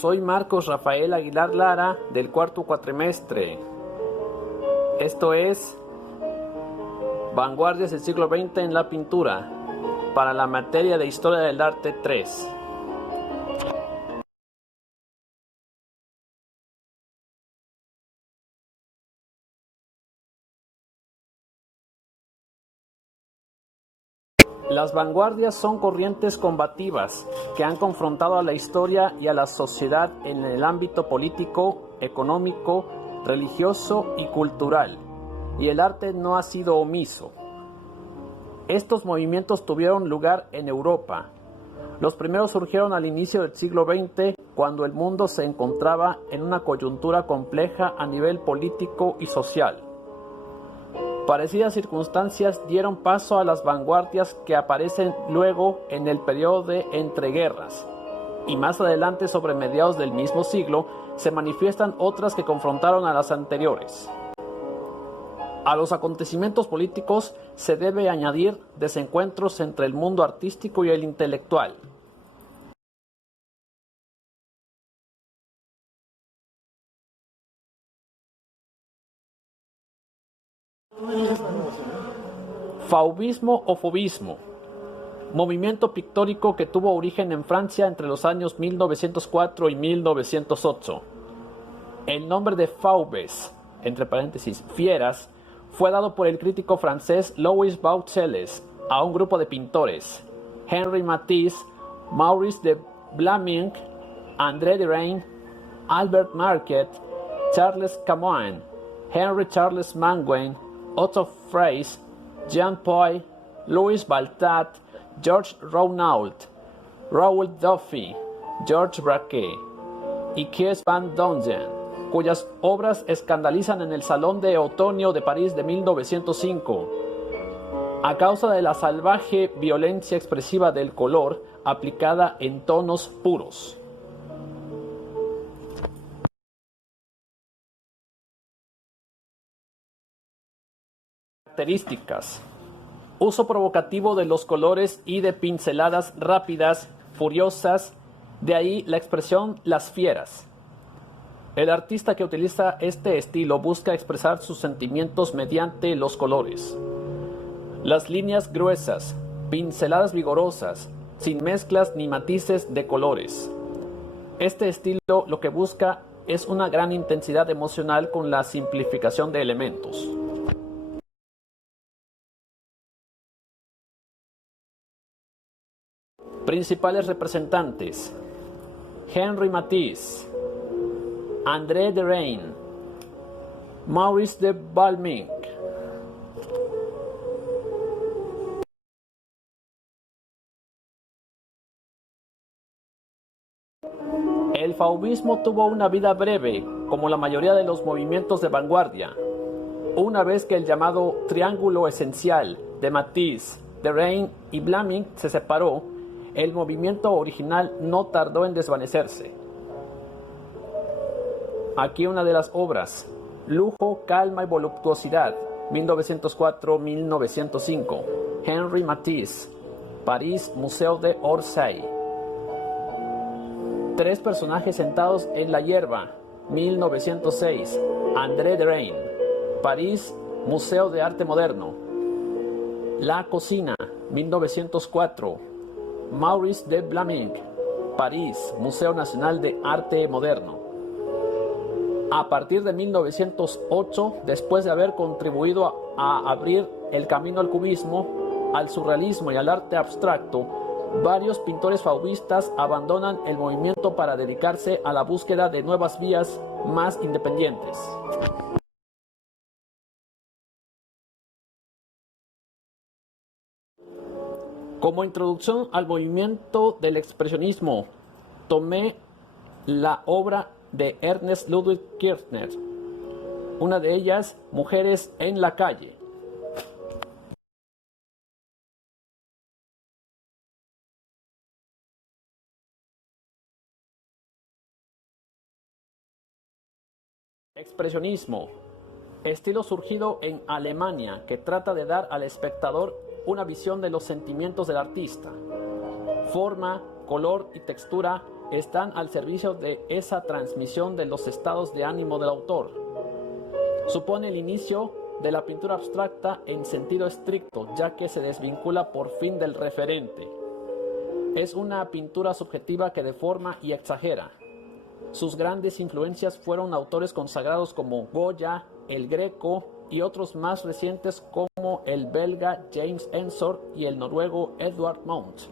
Soy Marcos Rafael Aguilar Lara del cuarto cuatrimestre. Esto es Vanguardias del siglo XX en la pintura para la materia de Historia del Arte 3. Las vanguardias son corrientes combativas que han confrontado a la historia y a la sociedad en el ámbito político, económico, religioso y cultural, y el arte no ha sido omiso. Estos movimientos tuvieron lugar en Europa. Los primeros surgieron al inicio del siglo XX, cuando el mundo se encontraba en una coyuntura compleja a nivel político y social. Parecidas circunstancias dieron paso a las vanguardias que aparecen luego en el periodo de entreguerras, y más adelante, sobre mediados del mismo siglo, se manifiestan otras que confrontaron a las anteriores. A los acontecimientos políticos se debe añadir desencuentros entre el mundo artístico y el intelectual. Fauvismo o fauvismo, movimiento pictórico que tuvo origen en Francia entre los años 1904 y 1908. El nombre de Faubes, entre paréntesis, fieras, fue dado por el crítico francés Louis Baucelles a un grupo de pintores: Henri Matisse, Maurice de Vlaminck, André Derain, Albert Marquet, Charles Camoin, Henry Charles Manguin, Otto Fraisse, Jean Poy, Louis Baltat, Georges Reynaud, Raoul Dufy, Georges Braque y Mies van Dongen, cuyas obras escandalizan en el Salón de Otoño de París de 1905, a causa de la salvaje violencia expresiva del color aplicada en tonos puros. Características: uso provocativo de los colores y de pinceladas rápidas, furiosas, de ahí la expresión las fieras. El artista que utiliza este estilo busca expresar sus sentimientos mediante los colores. Las líneas gruesas, pinceladas vigorosas, sin mezclas ni matices de colores. Este estilo lo que busca es una gran intensidad emocional con la simplificación de elementos. Principales representantes: Henri Matisse, André Derain, Maurice de Vlaminck. El fauvismo tuvo una vida breve, como la mayoría de los movimientos de vanguardia. Una vez que el llamado triángulo esencial de Matisse, Derain y Vlaminck se separó, el movimiento original no tardó en desvanecerse. Aquí una de las obras: Lujo, calma y voluptuosidad, 1904-1905. Henri Matisse, París, Museo de Orsay. Tres personajes sentados en la hierba, 1906. André Derain, París, Museo de Arte Moderno. La cocina, 1904. Maurice de Vlaminck, París, Museo Nacional de Arte Moderno. A partir de 1908, después de haber contribuido a abrir el camino al cubismo, al surrealismo y al arte abstracto, varios pintores fauvistas abandonan el movimiento para dedicarse a la búsqueda de nuevas vías más independientes. Como introducción al movimiento del expresionismo, tomé la obra de Ernst Ludwig Kirchner, una de ellas, Mujeres en la calle. Expresionismo, estilo surgido en Alemania que trata de dar al espectador una visión de los sentimientos del artista. Forma, color y textura están al servicio de esa transmisión de los estados de ánimo del autor. Supone el inicio de la pintura abstracta en sentido estricto, ya que se desvincula por fin del referente. Es una pintura subjetiva que deforma y exagera. Sus grandes influencias fueron autores consagrados como Goya, el Greco y otros más recientes como el belga James Ensor y el noruego Edvard Munch.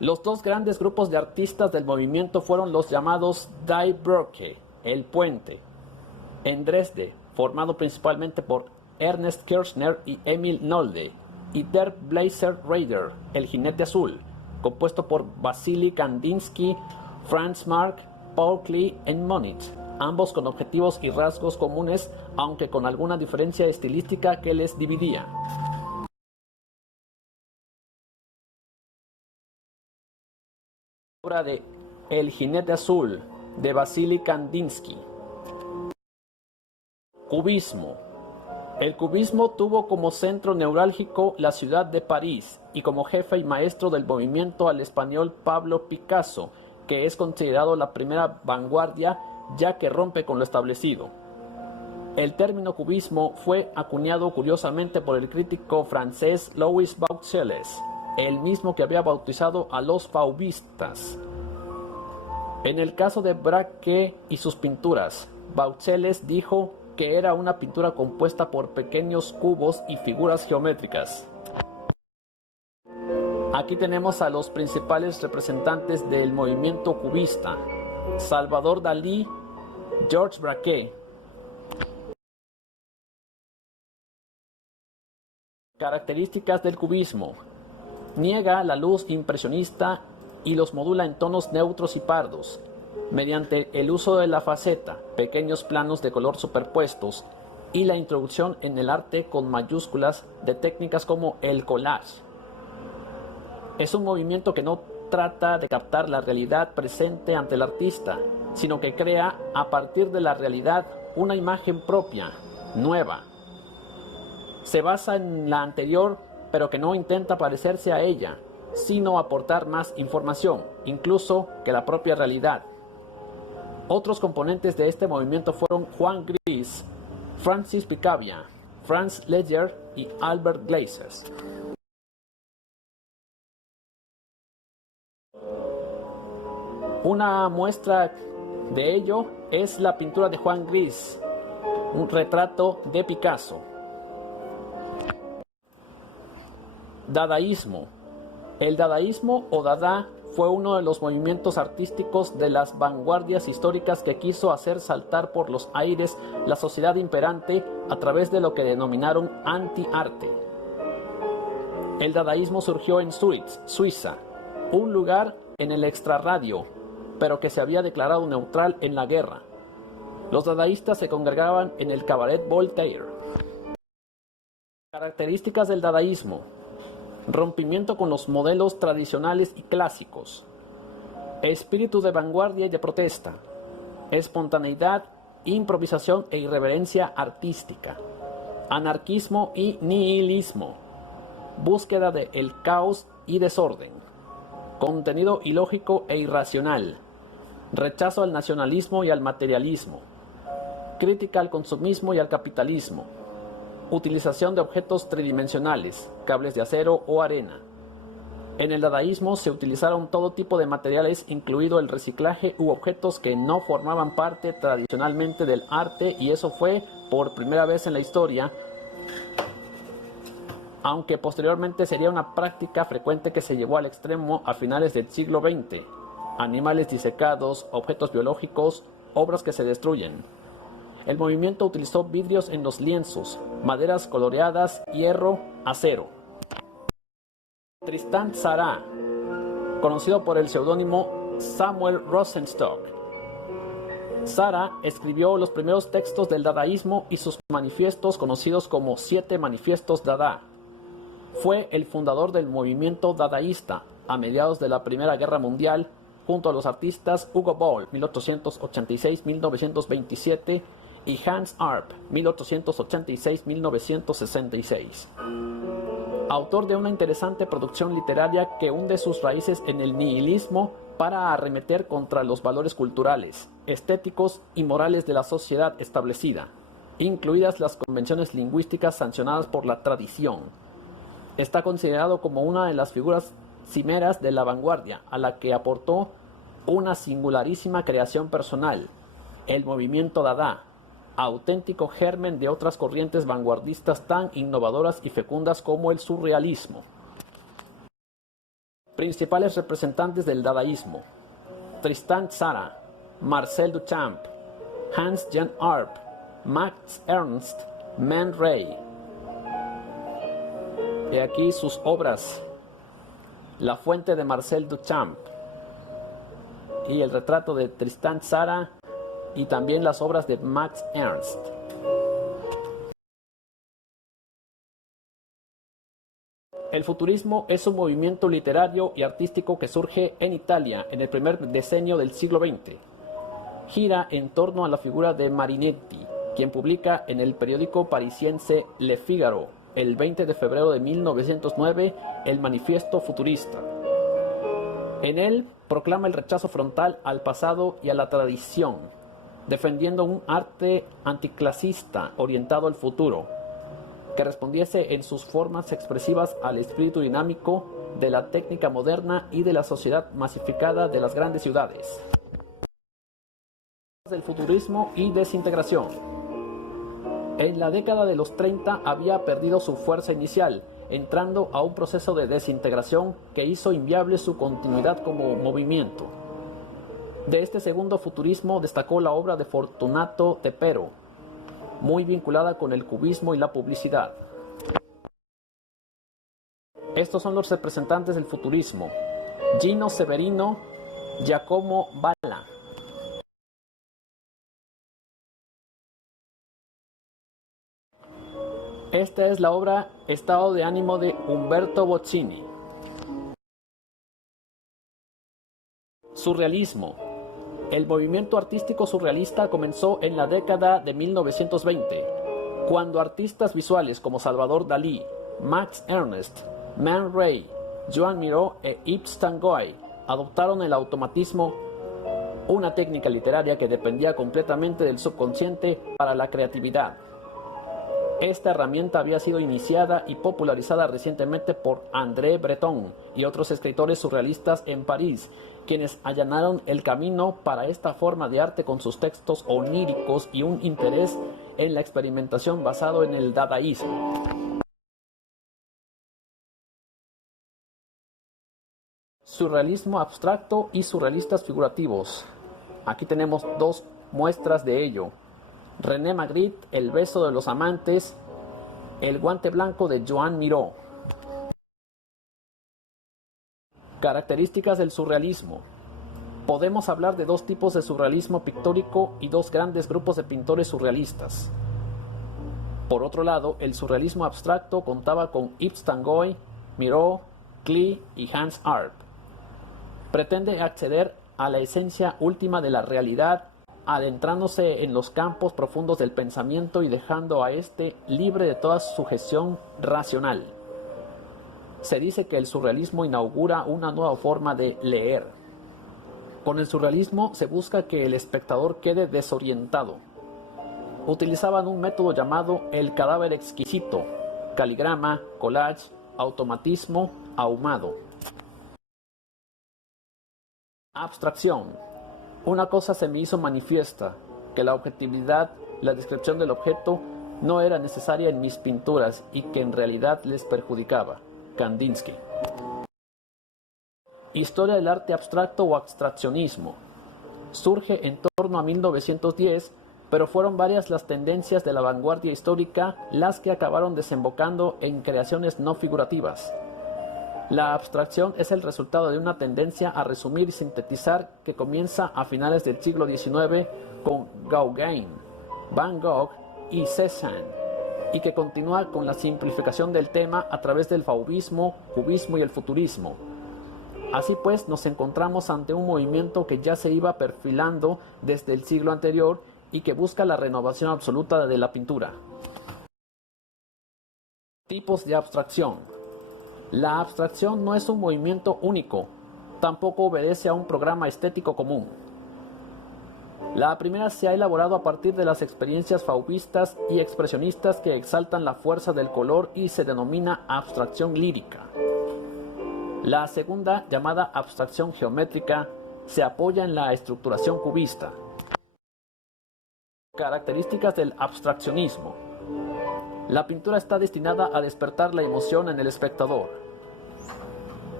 Los dos grandes grupos de artistas del movimiento fueron los llamados Die Brücke, el puente, en Dresde, formado principalmente por Ernest Kirchner y Emil Nolde, y Der Blazer Reiter, el jinete azul, compuesto por Wassily Kandinsky, Franz Marc, Paul Klee y Monitz, ambos con objetivos y rasgos comunes, aunque con alguna diferencia estilística que les dividía. Obra de El jinete azul, de Wassily Kandinsky. Cubismo. El cubismo tuvo como centro neurálgico la ciudad de París y como jefe y maestro del movimiento al español Pablo Picasso, que es considerado la primera vanguardia ya que rompe con lo establecido. El término cubismo fue acuñado curiosamente por el crítico francés Louis Baucelles, el mismo que había bautizado a los fauvistas. En el caso de Braque y sus pinturas, Baucelles dijo que era una pintura compuesta por pequeños cubos y figuras geométricas. Aquí tenemos a los principales representantes del movimiento cubista: Salvador Dalí, Georges Braque. Características del cubismo: niega la luz impresionista y los modula en tonos neutros y pardos, mediante el uso de la faceta, pequeños planos de color superpuestos y la introducción en el arte con mayúsculas de técnicas como el collage. Es un movimiento que no trata de captar la realidad presente ante el artista, sino que crea a partir de la realidad una imagen propia, nueva. Se basa en la anterior, pero que no intenta parecerse a ella, sino aportar más información, incluso que la propia realidad. Otros componentes de este movimiento fueron Juan Gris, Francis Picabia, Franz Leger y Albert Glazes. Una muestra de ello es la pintura de Juan Gris, un retrato de Picasso. Dadaísmo. El dadaísmo o dada fue uno de los movimientos artísticos de las vanguardias históricas que quiso hacer saltar por los aires la sociedad imperante a través de lo que denominaron anti-arte. El dadaísmo surgió en Zúrich, Suiza, un lugar en el extrarradio, pero que se había declarado neutral en la guerra. Los dadaístas se congregaban en el Cabaret Voltaire. Características del dadaísmo: rompimiento con los modelos tradicionales y clásicos, espíritu de vanguardia y de protesta, espontaneidad, improvisación e irreverencia artística, anarquismo y nihilismo, búsqueda de el caos y desorden, contenido ilógico e irracional, rechazo al nacionalismo y al materialismo, crítica al consumismo y al capitalismo, utilización de objetos tridimensionales, cables de acero o arena. En el dadaísmo se utilizaron todo tipo de materiales, incluido el reciclaje u objetos que no formaban parte tradicionalmente del arte, y eso fue por primera vez en la historia, aunque posteriormente sería una práctica frecuente que se llevó al extremo a finales del siglo XX. Animales disecados, objetos biológicos, obras que se destruyen. El movimiento utilizó vidrios en los lienzos, maderas coloreadas, hierro, acero. Tristan Tzara, conocido por el seudónimo Samuel Rosenstock. Tzara escribió los primeros textos del dadaísmo y sus manifiestos, conocidos como 7 manifiestos Dada. Fue el fundador del movimiento dadaísta a mediados de la Primera Guerra Mundial, junto a los artistas Hugo Boll, 1886-1927, y Hans Arp, 1886-1966. Autor de una interesante producción literaria que hunde sus raíces en el nihilismo para arremeter contra los valores culturales, estéticos y morales de la sociedad establecida, incluidas las convenciones lingüísticas sancionadas por la tradición. Está considerado como una de las figuras cimeras de la vanguardia, a la que aportó una singularísima creación personal, el movimiento Dada, auténtico germen de otras corrientes vanguardistas tan innovadoras y fecundas como el surrealismo. Principales representantes del dadaísmo: Tristan Tzara, Marcel Duchamp, Hans-Jean Arp, Max Ernst, Man Ray. Y aquí sus obras: La fuente de Marcel Duchamp y el retrato de Tristan Tzara, y también las obras de Max Ernst. El futurismo es un movimiento literario y artístico que surge en Italia en el primer decenio del siglo XX. Gira en torno a la figura de Marinetti, quien publica en el periódico parisiense Le Figaro el 20 de febrero de 1909 el Manifiesto Futurista. En él proclama el rechazo frontal al pasado y a la tradición, defendiendo un arte anticlasista orientado al futuro, que respondiese en sus formas expresivas al espíritu dinámico de la técnica moderna y de la sociedad masificada de las grandes ciudades. Del futurismo y desintegración. En la década de los 30 había perdido su fuerza inicial, entrando a un proceso de desintegración que hizo inviable su continuidad como movimiento. De este segundo futurismo destacó la obra de Fortunato Tepero, muy vinculada con el cubismo y la publicidad. Estos son los representantes del futurismo: Gino Severino, Giacomo Balla. Esta es la obra Estado de ánimo de Umberto Bocchini. Surrealismo. El movimiento artístico surrealista comenzó en la década de 1920, cuando artistas visuales como Salvador Dalí, Max Ernst, Man Ray, Joan Miró e Yves Tanguy adoptaron el automatismo, una técnica literaria que dependía completamente del subconsciente para la creatividad. Esta herramienta había sido iniciada y popularizada recientemente por André Breton y otros escritores surrealistas en París, quienes allanaron el camino para esta forma de arte con sus textos oníricos y un interés en la experimentación basado en el dadaísmo. Surrealismo abstracto y surrealistas figurativos. Aquí tenemos dos muestras de ello. René Magritte, El beso de los amantes, El guante blanco de Joan Miró. Características del surrealismo. Podemos hablar de dos tipos de surrealismo pictórico y dos grandes grupos de pintores surrealistas. Por otro lado, el surrealismo abstracto contaba con Yves Tanguy, Miró, Klee y Hans Arp. Pretende acceder a la esencia última de la realidad, adentrándose en los campos profundos del pensamiento y dejando a éste libre de toda sujeción racional. Se dice que el surrealismo inaugura una nueva forma de leer. Con el surrealismo se busca que el espectador quede desorientado. Utilizaban un método llamado el cadáver exquisito, caligrama, collage, automatismo, ahumado. Abstracción. Una cosa se me hizo manifiesta, que la objetividad, la descripción del objeto, no era necesaria en mis pinturas y que en realidad les perjudicaba. Kandinsky. Historia del arte abstracto o abstraccionismo. Surge en torno a 1910, pero fueron varias las tendencias de la vanguardia histórica las que acabaron desembocando en creaciones no figurativas. La abstracción es el resultado de una tendencia a resumir y sintetizar que comienza a finales del siglo XIX con Gauguin, Van Gogh y Cézanne, y que continúa con la simplificación del tema a través del fauvismo, cubismo y el futurismo. Así pues, nos encontramos ante un movimiento que ya se iba perfilando desde el siglo anterior y que busca la renovación absoluta de la pintura. Tipos de abstracción. La abstracción no es un movimiento único, tampoco obedece a un programa estético común. La primera se ha elaborado a partir de las experiencias fauvistas y expresionistas que exaltan la fuerza del color y se denomina abstracción lírica. La segunda, llamada abstracción geométrica, se apoya en la estructuración cubista. Características del abstraccionismo. La pintura está destinada a despertar la emoción en el espectador.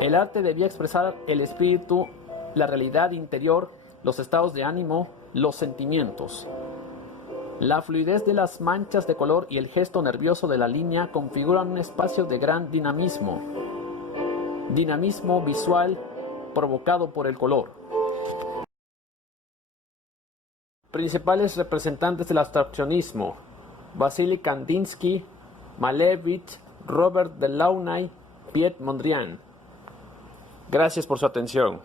El arte debía expresar el espíritu, la realidad interior, los estados de ánimo, los sentimientos. La fluidez de las manchas de color y el gesto nervioso de la línea configuran un espacio de gran dinamismo. Dinamismo visual provocado por el color. Principales representantes del abstraccionismo: Vasily Kandinsky, Malevich, Robert Delaunay, Piet Mondrian. Gracias por su atención.